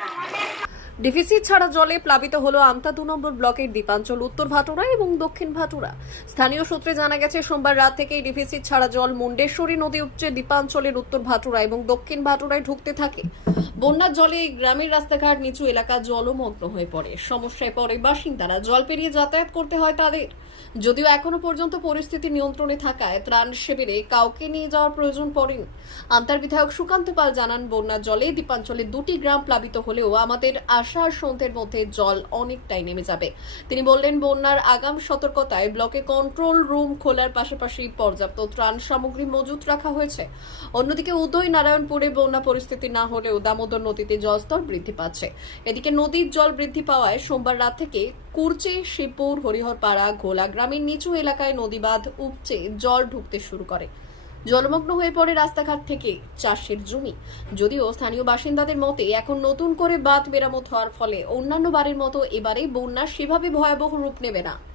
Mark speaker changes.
Speaker 1: Thank you. DVC ছাড়া জলে প্লাবিত হলো আমতা দু নম্বর ব্লকের দ্বীপাঞ্চল, উত্তর ভাটুরা এবং দক্ষিণ ভাটুরা। স্থানীয় সূত্রে জানা গেছে, সোমবার রাত থেকেই ডিভিসি ছাড়া জল মুন্ডেশ্বরী নদী উপচে দ্বীপাঞ্চলের উত্তর ভাটুরা এবং দক্ষিণ ভাটুরায় ঢুকতে থাকে। বন্যার জলে গ্রামের রাস্তাঘাট নিচু এলাকা জলমগ্ন হয়ে পড়ে। সমস্যায় পড়ে বাসিন্দারা। জল পেরিয়ে যাতায়াত করতে হয় তাদের। যদিও এখনও পর্যন্ত পরিস্থিতি নিয়ন্ত্রণে থাকায় ত্রাণ শিবিরে কাউকে নিয়ে যাওয়ার প্রয়োজন পড়েনি। আমতার বিধায়ক সুকান্ত পাল জানান, বন্যার জলে দ্বীপাঞ্চলে দুটি গ্রাম প্লাবিত হলেও আমাদের আশা আর সন্ধ্যের মধ্যে জল অনেকটাই নেমে যাবে। তিনি বললেন, বন্যার আগাম সতর্কতায় ব্লকে কন্ট্রোল রুম খোলার পাশাপাশি পর্যাপ্ত ত্রাণ সামগ্রী মজুত রাখা হয়েছে। অন্যদিকে উদয় নারায়ণপুরে বন্যা পরিস্থিতি না হলেও দামোদর নদীতে জলস্তর বৃদ্ধি পাচ্ছে। এদিকে নদীর জল বৃদ্ধি পাওয়ায় সোমবার রাত থেকে কুরচে, শিবপুর, হরিহরপাড়া, ঘোলা গ্রামের নিচু এলাকায় নদীবাঁধ উপচে জল ঢুকতে শুরু করে। জলমগ্ন হয়ে পড়ে রাস্তাঘাট থেকে চাষের জমি। যদিও স্থানীয় বাসিন্দাদের মতে, এখন নতুন করে বাঁধ মেরামত হওয়ার ফলে অন্যান্য বারের মতো এবারে বন্যা সেভাবে ভয়াবহ রূপ নেবে না।